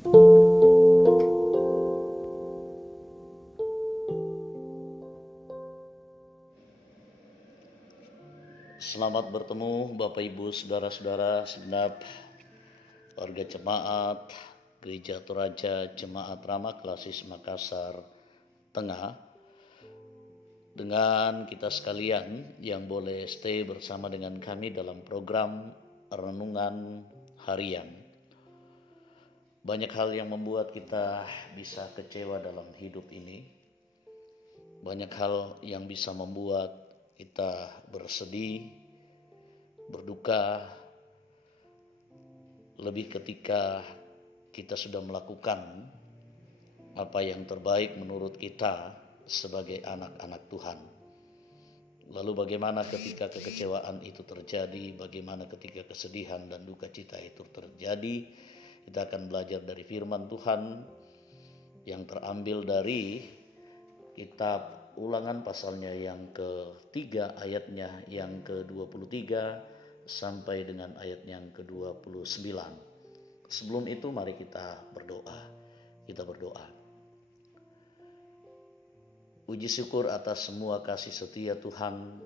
Selamat bertemu Bapak Ibu Saudara-saudara segenap warga jemaat Gereja Toraja Jemaat Rama Klasis Makassar Tengah, dengan kita sekalian yang boleh stay bersama dengan kami dalam program Renungan Harian. Banyak hal yang membuat kita bisa kecewa dalam hidup ini. Banyak hal yang bisa membuat kita bersedih, berduka, lebih ketika kita sudah melakukan apa yang terbaik menurut kita sebagai anak-anak Tuhan. Lalu bagaimana ketika kekecewaan itu terjadi, bagaimana ketika kesedihan dan duka cita itu terjadi. Kita akan belajar dari firman Tuhan yang terambil dari kitab Ulangan pasalnya yang ke-3 ayatnya yang ke-23 sampai dengan ayat yang ke-29. Sebelum itu mari kita berdoa. Kita berdoa. Puji syukur atas semua kasih setia Tuhan,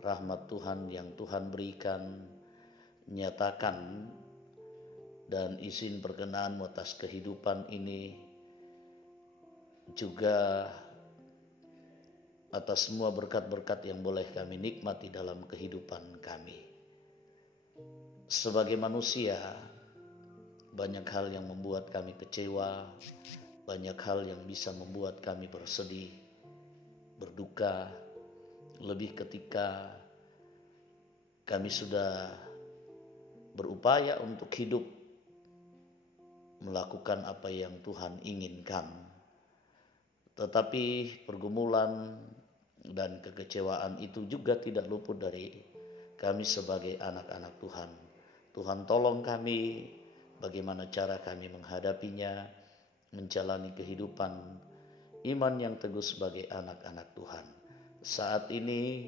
rahmat Tuhan yang Tuhan berikan, nyatakan dan izin perkenan atas kehidupan ini, juga atas semua berkat-berkat yang boleh kami nikmati dalam kehidupan kami. Sebagai manusia, banyak hal yang membuat kami kecewa, banyak hal yang bisa membuat kami bersedih, berduka, lebih ketika kami sudah berupaya untuk hidup melakukan apa yang Tuhan inginkan. Tetapi pergumulan dan kekecewaan itu juga tidak luput dari kami sebagai anak-anak Tuhan. Tuhan tolong kami bagaimana cara kami menghadapinya, menjalani kehidupan iman yang teguh sebagai anak-anak Tuhan. Saat ini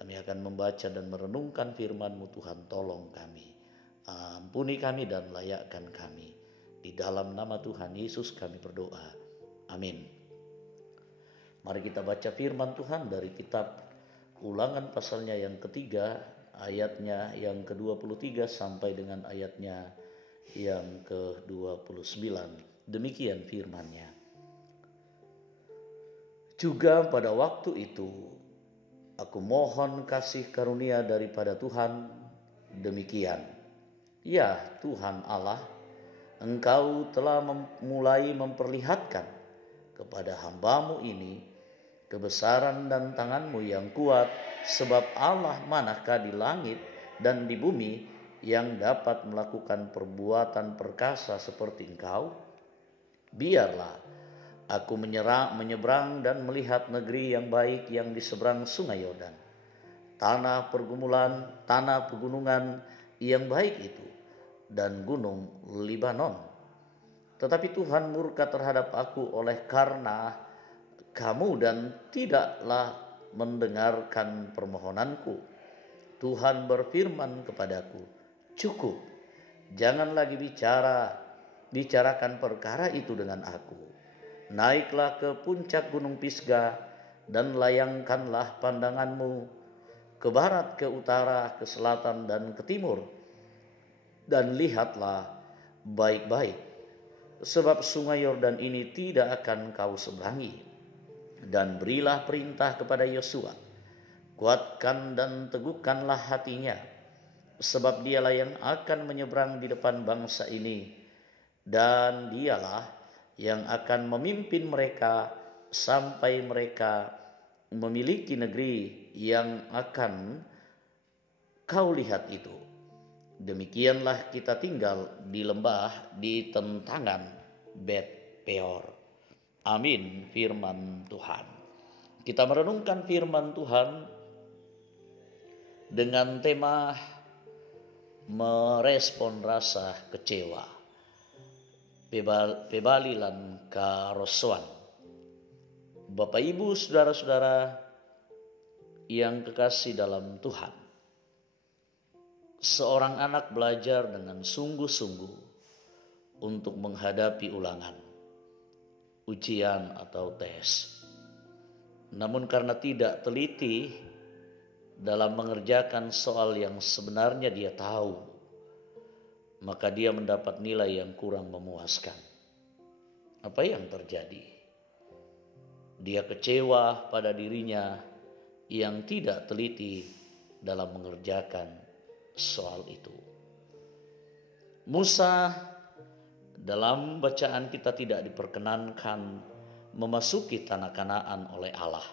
kami akan membaca dan merenungkan firman-Mu. Tuhan tolong kami, ampuni kami dan layakkan kami. Di dalam nama Tuhan Yesus kami berdoa. Amin. Mari kita baca firman Tuhan dari kitab Ulangan pasalnya yang ke-3 ayatnya yang ke-23 sampai dengan ayatnya yang ke-29. Demikian firman-Nya. Juga pada waktu itu aku mohon kasih karunia daripada Tuhan demikian. Ya Tuhan Allah, Engkau telah mulai memperlihatkan kepada hamba-Mu ini kebesaran dan tangan-Mu yang kuat, sebab Allah manakah di langit dan di bumi yang dapat melakukan perbuatan perkasa seperti Engkau? Biarlah aku menyeberang dan melihat negeri yang baik yang di seberang sungai Yordan, tanah pergumulan, tanah pegunungan yang baik itu, dan gunung Libanon. Tetapi Tuhan murka terhadap aku oleh karena kamu dan tidaklah mendengarkan permohonanku. Tuhan berfirman kepadaku, cukup, jangan lagi bicarakan perkara itu dengan aku. Naiklah ke puncak gunung Pisga dan layangkanlah pandanganmu ke barat, ke utara, ke selatan dan ke timur. Dan lihatlah baik-baik, sebab sungai Yordan ini tidak akan kau seberangi. Dan berilah perintah kepada Yosua, kuatkan dan teguhkanlah hatinya, sebab dialah yang akan menyeberang di depan bangsa ini, dan dialah yang akan memimpin mereka sampai mereka memiliki negeri yang akan kau lihat itu. Demikianlah kita tinggal di lembah di tentangan Bet Peor. Amin. Firman Tuhan. Kita merenungkan firman Tuhan dengan tema merespon rasa kecewa. Pebalilan karosoan. Bapak Ibu saudara-saudara yang kekasih dalam Tuhan, seorang anak belajar dengan sungguh-sungguh untuk menghadapi ulangan, ujian atau tes. Namun karena tidak teliti dalam mengerjakan soal yang sebenarnya dia tahu, maka dia mendapat nilai yang kurang memuaskan. Apa yang terjadi? Dia kecewa pada dirinya yang tidak teliti dalam mengerjakan soal itu. Musa dalam bacaan kita tidak diperkenankan memasuki tanah Kanaan oleh Allah.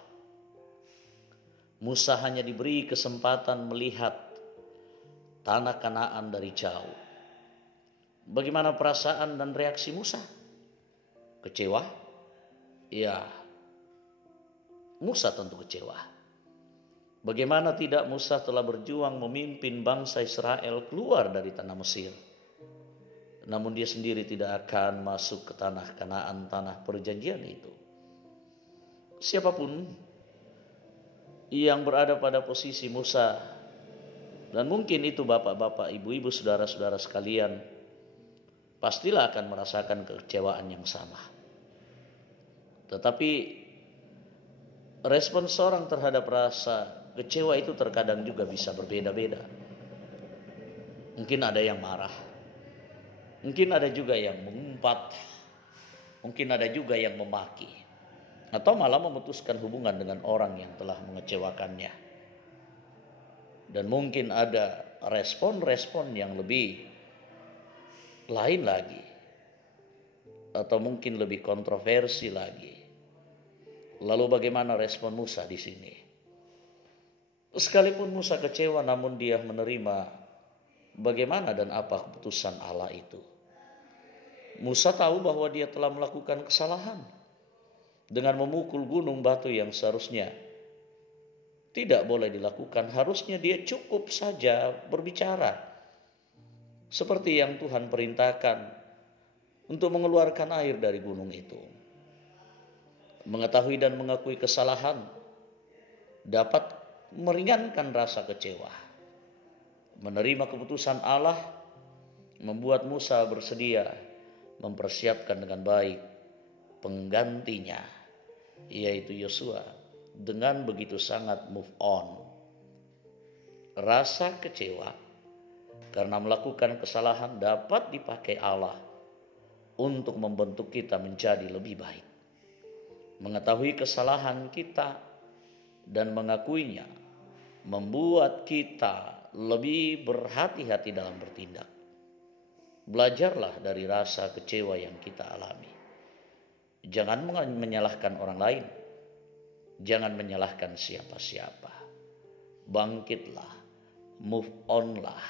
Musa hanya diberi kesempatan melihat tanah Kanaan dari jauh. Bagaimana perasaan dan reaksi Musa? Kecewa? Ya, Musa tentu kecewa. Bagaimana tidak, Musa telah berjuang memimpin bangsa Israel keluar dari tanah Mesir. Namun dia sendiri tidak akan masuk ke tanah Kanaan, tanah perjanjian itu. Siapapun yang berada pada posisi Musa, dan mungkin itu bapak-bapak, ibu-ibu, saudara-saudara sekalian, pastilah akan merasakan kekecewaan yang sama. Tetapi respon seorang terhadap rasa kecewa itu terkadang juga bisa berbeda-beda. Mungkin ada yang marah, mungkin ada juga yang mengumpat, mungkin ada juga yang memaki, atau malah memutuskan hubungan dengan orang yang telah mengecewakannya. Dan mungkin ada respon-respon yang lebih lain lagi, atau mungkin lebih kontroversi lagi. Lalu bagaimana respon Musa di sini? Sekalipun Musa kecewa, namun dia menerima bagaimana dan apa keputusan Allah itu. Musa tahu bahwa dia telah melakukan kesalahan dengan memukul gunung batu yang seharusnya tidak boleh dilakukan. Harusnya dia cukup saja berbicara seperti yang Tuhan perintahkan untuk mengeluarkan air dari gunung itu. Mengetahui dan mengakui kesalahan dapat meringankan rasa kecewa. Menerima keputusan Allah membuat Musa bersedia mempersiapkan dengan baik penggantinya, yaitu Yosua, dengan begitu sangat move on. Rasa kecewa karena melakukan kesalahan dapat dipakai Allah untuk membentuk kita menjadi lebih baik. Mengetahui kesalahan kita dan mengakuinya membuat kita lebih berhati-hati dalam bertindak. Belajarlah dari rasa kecewa yang kita alami. Jangan menyalahkan orang lain. Jangan menyalahkan siapa-siapa. Bangkitlah, move onlah,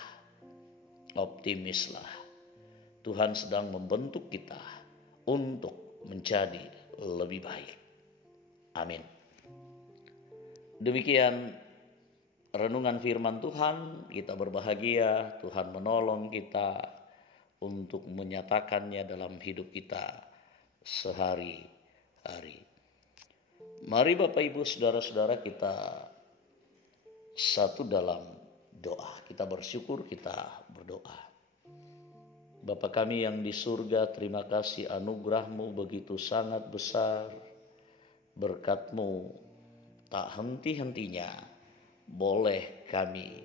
optimislah. Tuhan sedang membentuk kita untuk menjadi lebih baik. Amin. Demikian renungan firman Tuhan. Kita berbahagia, Tuhan menolong kita untuk menyatakannya dalam hidup kita sehari-hari. Mari Bapak Ibu saudara-saudara kita satu dalam doa. Kita bersyukur, kita berdoa. Bapa kami yang di surga, terima kasih anugerah-Mu begitu sangat besar. Berkat-Mu tak henti-hentinya boleh kami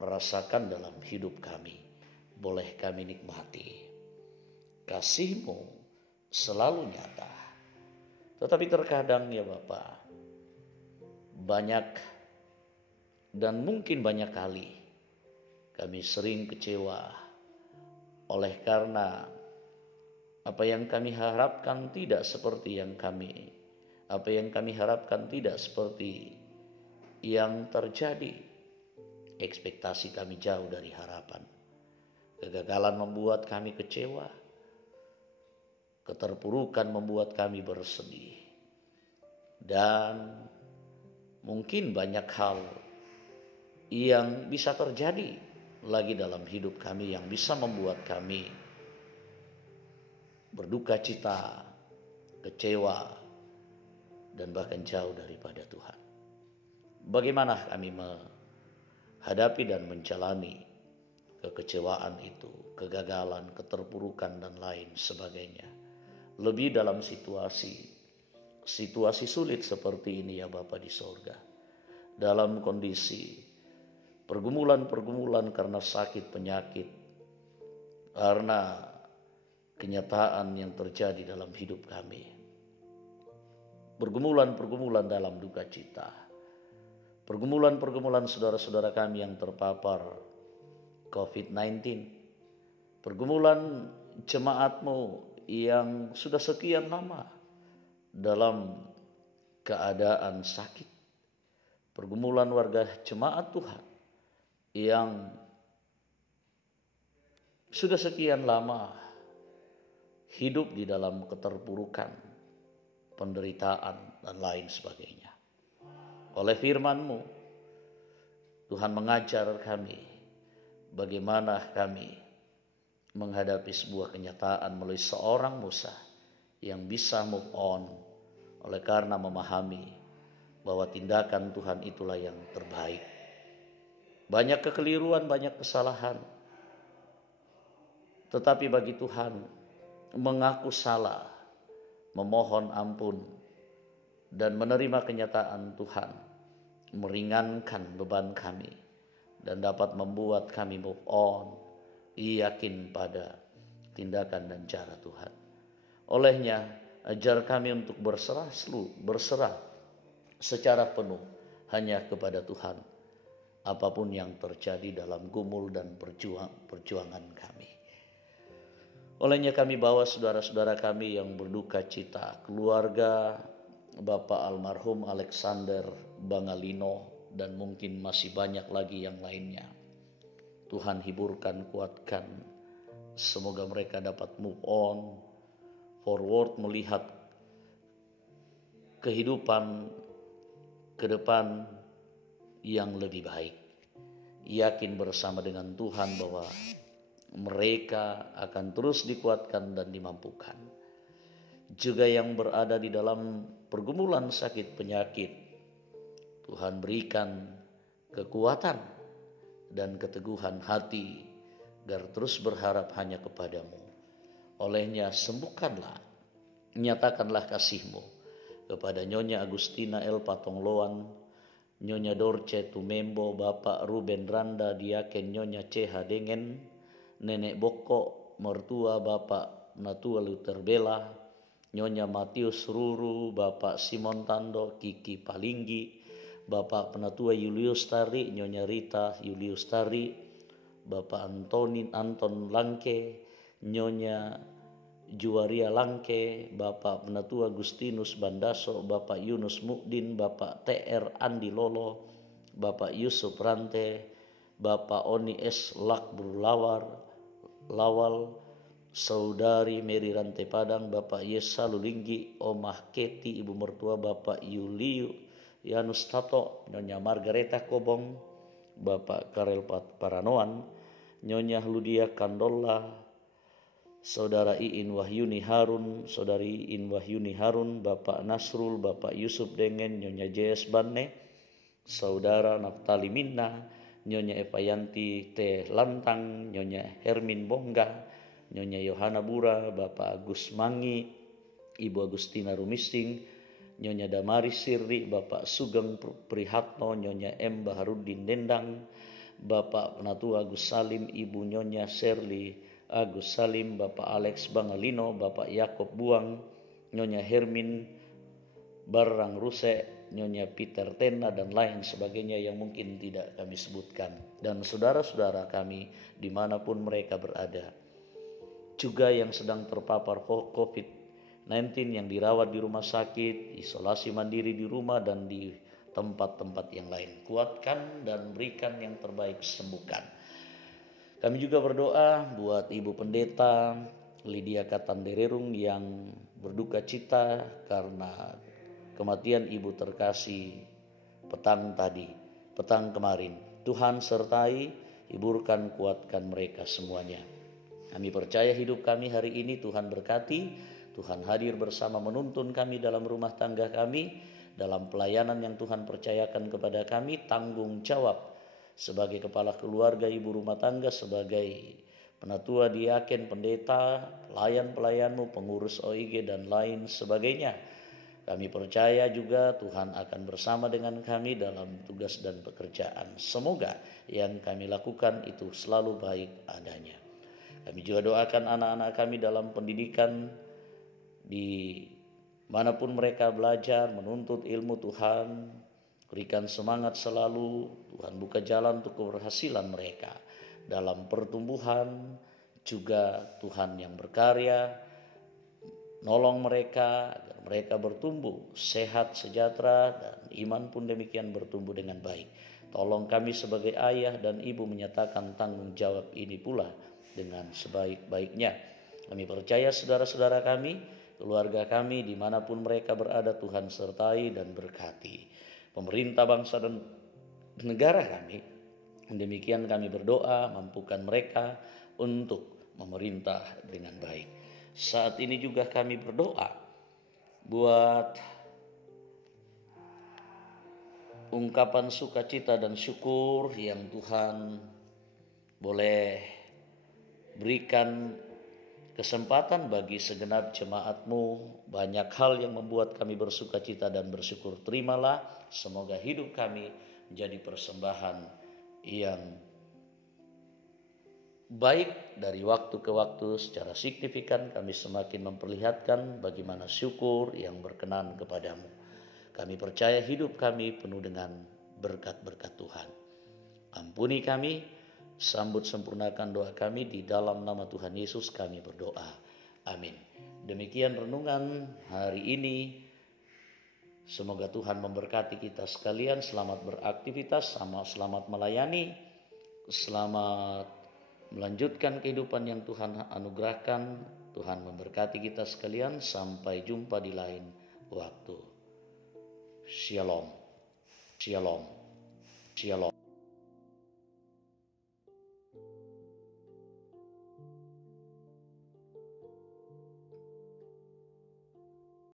rasakan dalam hidup kami. Boleh kami nikmati. Kasih-Mu selalu nyata. Tetapi terkadang ya Bapa, banyak dan mungkin banyak kali kami sering kecewa oleh karena apa yang kami harapkan tidak seperti yang kami harapkan tidak seperti yang terjadi. Ekspektasi kami jauh dari harapan. Kegagalan membuat kami kecewa. Keterpurukan membuat kami bersedih. Dan mungkin banyak hal yang bisa terjadi lagi dalam hidup kami yang bisa membuat kami berduka cita, kecewa, dan bahkan jauh daripada Tuhan. Bagaimana kami menghadapi dan menjalani kekecewaan itu, kegagalan, keterpurukan dan lain sebagainya. Lebih dalam situasi sulit seperti ini ya Bapa di sorga. Dalam kondisi pergumulan-pergumulan karena sakit penyakit, karena kenyataan yang terjadi dalam hidup kami. Pergumulan-pergumulan dalam duka cita. Pergumulan-pergumulan saudara-saudara kami yang terpapar COVID-19. Pergumulan jemaatmu yang sudah sekian lama dalam keadaan sakit. Pergumulan warga jemaat Tuhan yang sudah sekian lama hidup di dalam keterpurukan, penderitaan dan lain sebagainya. Oleh firman-Mu, Tuhan mengajar kami bagaimana kami menghadapi sebuah kenyataan melalui seorang Musa yang bisa move on oleh karena memahami bahwa tindakan Tuhan itulah yang terbaik. Banyak kekeliruan, banyak kesalahan. Tetapi bagi Tuhan, mengaku salah, memohon ampun, dan menerima kenyataan Tuhan meringankan beban kami dan dapat membuat kami move on, yakin pada tindakan dan cara Tuhan. Olehnya, ajar kami untuk berserah secara penuh hanya kepada Tuhan, apapun yang terjadi dalam gumul dan perjuangan kami. Olehnya kami bawa saudara-saudara kami yang berduka cita, keluarga Bapak almarhum Alexander Bangalino, dan mungkin masih banyak lagi yang lainnya. Tuhan hiburkan, kuatkan, semoga mereka dapat move on, forward, melihat kehidupan ke depan yang lebih baik. Yakin bersama dengan Tuhan bahwa mereka akan terus dikuatkan dan dimampukan. Juga yang berada di dalam pergumulan sakit penyakit, Tuhan berikan kekuatan dan keteguhan hati agar terus berharap hanya kepadamu. Olehnya sembuhkanlah, nyatakanlah kasih-Mu kepada Nyonya Agustina L. Patongloan, Nyonya Dorce Tumembo, Bapak Ruben Randa, Diaken Nyonya CH Dengan, Nenek Boko, mertua Bapak Natua Luther Bella, Nyonya Matius Ruru, Bapak Simon Tando, Kiki Palinggi, Bapak Penatua Julius Tari, Nyonya Rita Julius Tari, Bapak Anton Langke, Nyonya Juwaria Langke, Bapak Penatua Agustinus Bandaso, Bapak Yunus Mukdin, Bapak TR Andi Lolo, Bapak Yusuf Rante, Bapak Oni S. Lakbur Lawal, Saudari Mary Rante Padang, Bapak Yesa Lulinggi, Omah Keti, Ibu mertua Bapak Yanus Tato, Nyonya Margareta Kobong, Bapak Karel Paranoan, Nyonya Ludia Kandolla, Saudara Iin Wahyuni Harun, Saudari Iin Wahyuni Harun, Bapak Nasrul, Bapak Yusuf Dengan, Nyonya JS Banne, Saudara Naftali Minna, Nyonya Epayanti T. Lantang, Nyonya Hermin Bongga, Nyonya Yohana Bura, Bapak Agus Mangi, Ibu Agustina Rumisting, Nyonya Damari Sirri, Bapak Sugeng Prihatno, Nyonya M. Baharudin Dendang, Bapak Penatua Agus Salim, Ibu Nyonya Serli Agus Salim, Bapak Alex Bangalino, Bapak Yakob Buang, Nyonya Hermin Barang Ruse, Nyonya Peter Tena dan lain sebagainya yang mungkin tidak kami sebutkan. Dan saudara-saudara kami dimanapun mereka berada, juga yang sedang terpapar COVID-19 yang dirawat di rumah sakit, isolasi mandiri di rumah dan di tempat-tempat yang lain. Kuatkan dan berikan yang terbaik, sembuhkan. Kami juga berdoa buat Ibu Pendeta Lydia Katandererung yang berduka cita karena kematian ibu terkasih petang kemarin. Tuhan sertai, hiburkan, kuatkan mereka semuanya. Kami percaya hidup kami hari ini Tuhan berkati, Tuhan hadir bersama menuntun kami dalam rumah tangga kami, dalam pelayanan yang Tuhan percayakan kepada kami, tanggung jawab sebagai kepala keluarga, ibu rumah tangga, sebagai penatua, diaken, pendeta, pelayan-pelayanmu, pengurus OIG dan lain sebagainya. Kami percaya juga Tuhan akan bersama dengan kami dalam tugas dan pekerjaan. Semoga yang kami lakukan itu selalu baik adanya. Kami juga doakan anak-anak kami dalam pendidikan, di manapun mereka belajar menuntut ilmu Tuhan. Berikan semangat selalu, Tuhan buka jalan untuk keberhasilan mereka dalam pertumbuhan. Juga Tuhan yang berkarya, nolong mereka agar mereka bertumbuh sehat, sejahtera, dan iman pun demikian bertumbuh dengan baik. Tolong kami sebagai ayah dan ibu menyatakan tanggung jawab ini pula dengan sebaik-baiknya. Kami percaya saudara-saudara kami, keluarga kami dimanapun mereka berada, Tuhan sertai dan berkati. Pemerintah bangsa dan negara kami, demikian kami berdoa, mampukan mereka untuk memerintah dengan baik. Saat ini juga kami berdoa buat ungkapan sukacita dan syukur yang Tuhan boleh berikan kesempatan bagi segenap jemaat-Mu. Banyak hal yang membuat kami bersukacita dan bersyukur. Terimalah, semoga hidup kami menjadi persembahan yang baik dari waktu ke waktu. Secara signifikan kami semakin memperlihatkan bagaimana syukur yang berkenan kepadamu. Kami percaya hidup kami penuh dengan berkat-berkat Tuhan. Ampuni kami, sambut sempurnakan doa kami, di dalam nama Tuhan Yesus kami berdoa. Amin. Demikian renungan hari ini. Semoga Tuhan memberkati kita sekalian. Selamat beraktivitas, selamat melayani, selamat melanjutkan kehidupan yang Tuhan anugerahkan. Tuhan memberkati kita sekalian. Sampai jumpa di lain waktu. Shalom. Shalom. Shalom.